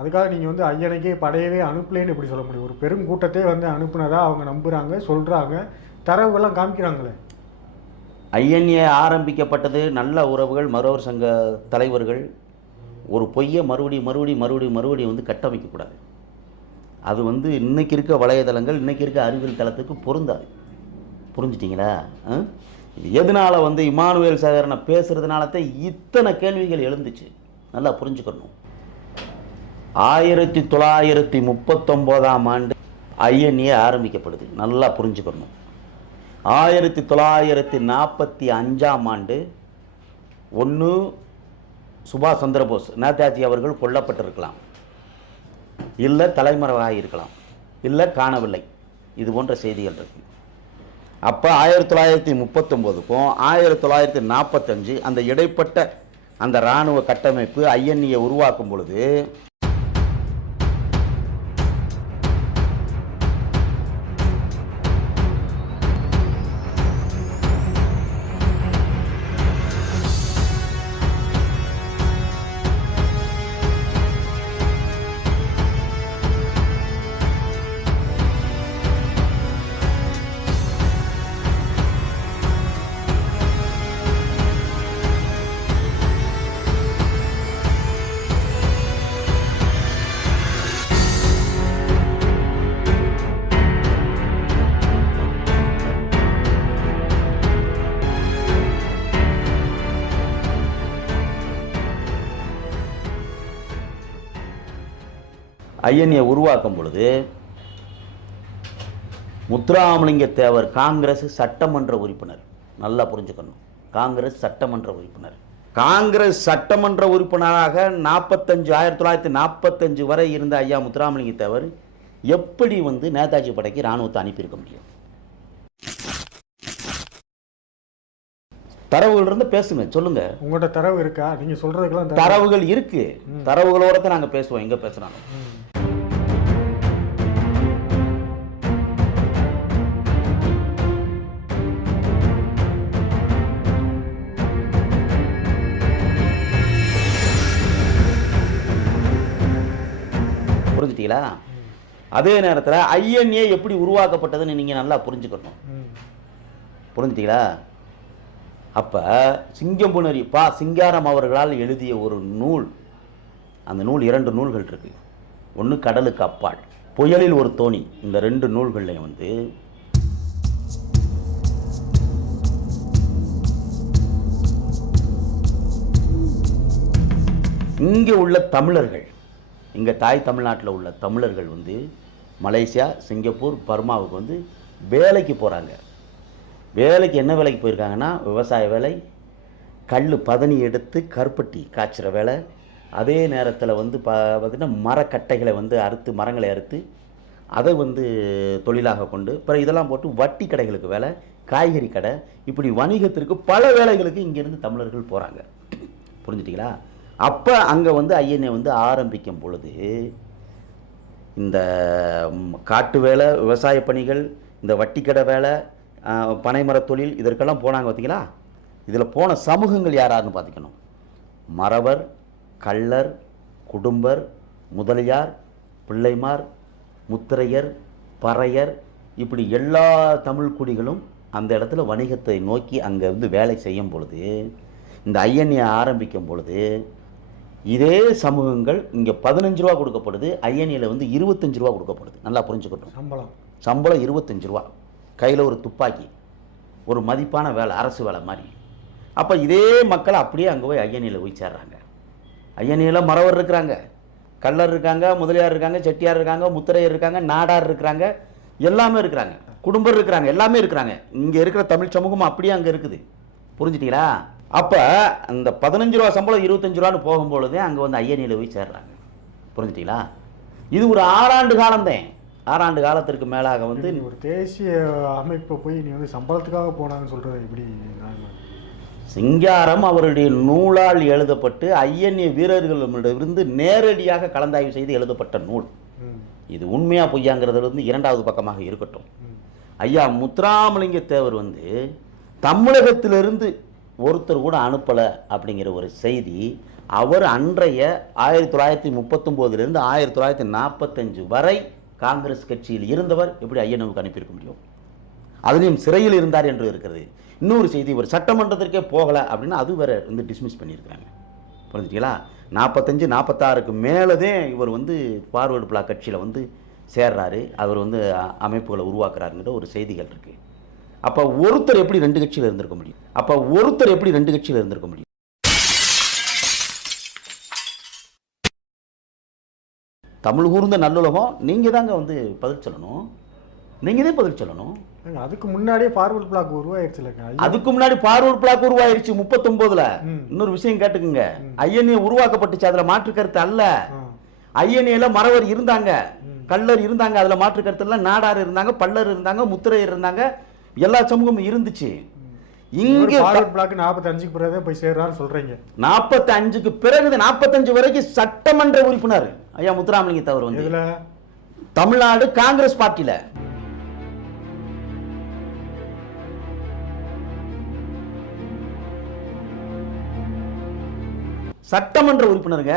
அதுக்காக நீங்கள் வந்து ஐயனைக்கே படையவே அனுப்பலேன்னு எப்படி சொல்ல முடியும்? ஒரு பெருங்கூட்டத்தை வந்து அனுப்புனதா அவங்க நம்புகிறாங்க சொல்கிறாங்க தரவுகள்லாம் காமிக்கிறாங்களே. ஐஎன்ஏ ஆரம்பிக்கப்பட்டது நல்ல உறவுகள் மறுவர் சங்க தலைவர்கள். ஒரு பொய்யை மறுபடியும் மறுபடியும் மறுபடியும் மறுபடியும் வந்து கட்டமைக்கக்கூடாது. அது வந்து இன்னைக்கு இருக்க வலைதளங்கள் இன்னைக்கு இருக்க அறிவியல் தளத்துக்கு பொருந்தாது. புரிஞ்சிட்டிங்களா? ஆ? இது எதனால வந்து இமானுவேல் சேகரனை பேசுகிறதுனால தான் இத்தனை கேள்விகள் எழுந்துச்சு. நல்லா புரிஞ்சுக்கணும். ஆயிரத்தி தொள்ளாயிரத்தி முப்பத்தொம்போதாம் ஆண்டு ஐஎன்ஏ ஆரம்பிக்கப்படுது. நல்லா புரிஞ்சுக்கணும். ஆயிரத்தி தொள்ளாயிரத்தி நாற்பத்தி அஞ்சாம் ஆண்டு ஒன்று சுபாஷ் சந்திரபோஸ் நேதாஜி அவர்கள் கொல்லப்பட்டிருக்கலாம். இல்லை தலைமறைவாக இருக்கலாம். இல்லை காணவில்லை. இது போன்ற செய்திகள் இருக்கு. அப்போ ஆயிரத்தி தொள்ளாயிரத்தி முப்பத்தொம்போதுக்கும் ஆயிரத்தி தொள்ளாயிரத்தி நாற்பத்தஞ்சு அந்த இடைப்பட்ட அந்த இராணுவ கட்டமைப்பு ஐஎன்ஏ உருவாக்கும் பொழுது ஐஎன்ஏ உருவாக்கும் பொழுது முத்துராமலிங்க தேவர் காங்கிரஸ் சட்டமன்ற உறுப்பினர். நல்லா புரிஞ்சுக்கணும். காங்கிரஸ் சட்டமன்ற உறுப்பினர். காங்கிரஸ் சட்டமன்ற உறுப்பினராக நாற்பத்தஞ்சு ஆயிரத்தி தொள்ளாயிரத்தி நாற்பத்தஞ்சு வரை இருந்த ஐயா முத்துராமலிங்க தேவர் எப்படி வந்து நேதாஜி படைக்கு இராணுவத்தை அனுப்பியிருக்க முடியும்? தரவுகள் இருந்து பேசுங்க சொல்லுங்க. உங்கள்கிட்ட தரவு இருக்கா? நீங்கள் சொல்கிறதுக்கெல்லாம் தரவு தரவுகள் இருக்கு. தரவுகளோட நாங்க பேசுவோம். எங்க பேசுறாங்க? ம். அதே நேரத்தில் ஐஎன்ஏ எப்படி உருவாக்கப்பட்டதுன்னு நீங்க நல்லா புரிஞ்சுக்கணும். புரிஞ்சுட்டீங்களா? அப்ப சிங்கம்புணரி பா சிங்காரம் அவர்களால் எழுதிய ஒரு நூல். அந்த நூல் இரண்டு நூல்கள் இருக்கு. ஒன்று கடலுக்கு அப்பால் புயலில் ஒரு தோணி. இந்த ரெண்டு நூல்கள்லையும் வந்து இங்கே உள்ள தமிழர்கள் இங்கே தாய் தமிழ்நாட்டில் உள்ள தமிழர்கள் வந்து மலேசியா சிங்கப்பூர் பர்மாவுக்கு வந்து வேலைக்கு போகிறாங்க வேலைக்கு என்ன வேலைக்கு போயிருக்காங்கன்னா விவசாய வேலை கல் பதனி எடுத்து கருப்பட்டி காய்ச்சிற வேலை அதே நேரத்தில் வந்து பா பார்த்திங்கன்னா மரக்கட்டைகளை வந்து அறுத்து மரங்களை அறுத்து அதை வந்து தொழிலாக கொண்டு பிற இதெல்லாம் போட்டு வட்டி கடைகளுக்கு வேலை காய்கறி கடை இப்படி வணிகத்திற்கு பல வேலைகளுக்கு இங்கேருந்து தமிழர்கள் போகிறாங்க புரிஞ்சுட்டீங்களா? அப்போ அங்கே வந்து ஐஎன்ஏ வந்து ஆரம்பிக்கும் பொழுது இந்த காட்டு வேலை விவசாய பணிகள் இந்த வட்டிக்கடை வேலை பனைமரத் தொழில் இதற்கெல்லாம் போனாங்க பார்த்தீங்களா இதில் போன சமூகங்கள் யாராருன்னு பார்த்துக்கணும் மறவர் கள்ளர் குடும்பர் முதலியார் பிள்ளைமார் முத்திரையர் பறையர் இப்படி எல்லா தமிழ் குடிகளும் அந்த இடத்துல வணிகத்தை நோக்கி அங்கே வந்து வேலை செய்யும் பொழுது இந்த ஐஎன்ஏ ஆரம்பிக்கும் பொழுது இதே சமூகங்கள் இங்கே பதினஞ்சு ரூபா கொடுக்கப்படுது ஐஎன்ஏல வந்து இருபத்தஞ்சு ரூபா கொடுக்கப்படுது. நல்லா புரிஞ்சுக்கட்டும் சம்பளம். சம்பளம் இருபத்தஞ்சு ரூபா. கையில் ஒரு துப்பாக்கி ஒரு மதிப்பான வேலை அரசு வேலை மாதிரி. அப்போ இதே மக்கள் அப்படியே அங்கே போய் ஐஎன்ஏல போய் சேர்றாங்க. ஐஎன்ஏல மறவர் இருக்கிறாங்க. கள்ளர் இருக்காங்க முதலியார் இருக்காங்க செட்டியார் இருக்காங்க முத்திரையர் இருக்காங்க நாடார் இருக்கிறாங்க. எல்லாமே இருக்கிறாங்க. குடும்பர் இருக்கிறாங்க. எல்லாமே இருக்கிறாங்க. இங்கே இருக்கிற தமிழ் சமூகம் அப்படியே அங்கே இருக்குது. புரிஞ்சுட்டீங்களா? அப்போ அந்த பதினஞ்சு ரூபா சம்பளம் இருபத்தஞ்சு ரூபான்னு போகும்பொழுதே அங்கே வந்து ஐஎன்ஏல போய் சேர்றாங்க. புரிஞ்சுட்டீங்களா? இது ஒரு ஆறாண்டு காலம்தான். ஆறாண்டு காலத்திற்கு மேலாக வந்து நீ ஒரு தேசிய அமைப்பை போய் நீ வந்து சம்பளத்துக்காக போனாங்கன்னு சொல்கிறது எப்படி? சிங்காரம் அவருடைய நூலால் எழுதப்பட்டு ஐஎன்ஏ வீரர்களிடமிருந்து நேரடியாக கலந்தாய்வு செய்து எழுதப்பட்ட நூல். இது உண்மையா பொய்யாங்கிறது வந்து இரண்டாவது பக்கமாக இருக்கட்டும். ஐயா முத்துராமலிங்க தேவர் வந்து தமிழகத்திலிருந்து ஒருத்தர் கூட அனுப்பலை அப்படிங்கிற ஒரு செய்தி அவர் அன்றைய ஆயிரத்தி தொள்ளாயிரத்தி முப்பத்தொம்போதுலேருந்து ஆயிரத்தி தொள்ளாயிரத்தி நாற்பத்தஞ்சு வரை காங்கிரஸ் கட்சியில் இருந்தவர் எப்படி ஐயனுக்கு அனுப்பியிருக்க முடியும்? அதுலேயும் சிறையில் இருந்தார் என்று இருக்கிறது. இன்னொரு செய்தி இவர் சட்டமன்றத்திற்கே போகலை அப்படின்னா அது வேற வந்து டிஸ்மிஸ் பண்ணியிருக்கிறாங்க. புரிஞ்சுட்டீங்களா? நாற்பத்தஞ்சு நாற்பத்தாறுக்கு மேலதே இவர் வந்து ஃபார்வேர்டு பிளாக் கட்சியில் வந்து சேர்றாரு. அவர் வந்து அமைப்புகளை உருவாக்குறாருங்கிற ஒரு செய்திகள் இருக்குது அப்போ ஒருத்தர் எப்படி ரெண்டு கட்சியில் இருந்திருக்க முடியும்? அப்போ ஒருத்தர் எப்படி ரெண்டு கட்சியில் இருந்திருக்க முடியும்? தமிழ் கூர்ந்த நல்லுலகம் நீங்கள் தாங்க வந்து பதில் சொல்லணும். நீங்கள் தான் பதில் சொல்லணும். அதுக்கு முன்னாடியே ஃபார்வர்ட் பிளாக் உருவாயிருச்சுலங்க ஐயா, அதுக்கு முன்னாடி பார்வர்ட் பிளாக் உருவாயிருச்சு முப்பத்தொன்பதுல ம். இன்னொரு விஷயம் கேட்டுக்குங்க. ஐஎன்ஏ உருவாக்கப்பட்டுச்சு அதுல மாற்று கருத்து அல்ல. ஐஎன்ஏல மறவர் இருந்தாங்க. கள்ளர் இருந்தாங்க அதுல மாற்று கருத்து இல்ல. நாடார் இருந்தாங்க பல்லர் இருந்தாங்க முத்திரையர் இருந்தாங்க. எல்லா சமூகமும் இருந்துச்சு. இங்க பிளாக் நாற்பத்தஞ்சுக்கு பிறகு போய் சேர்றான்னு சொல்றீங்க. நாற்பத்தி அஞ்சுக்கு பிறகு நாற்பத்தஞ்சு வரைக்கும் சட்டமன்ற உறுப்பினர். ஐயா முத்துராமலிங்க தவிர வந்து. தமிழ்நாடு காங்கிரஸ் பார்ட்டியில. சட்டமன்ற உறுப்பினருங்க.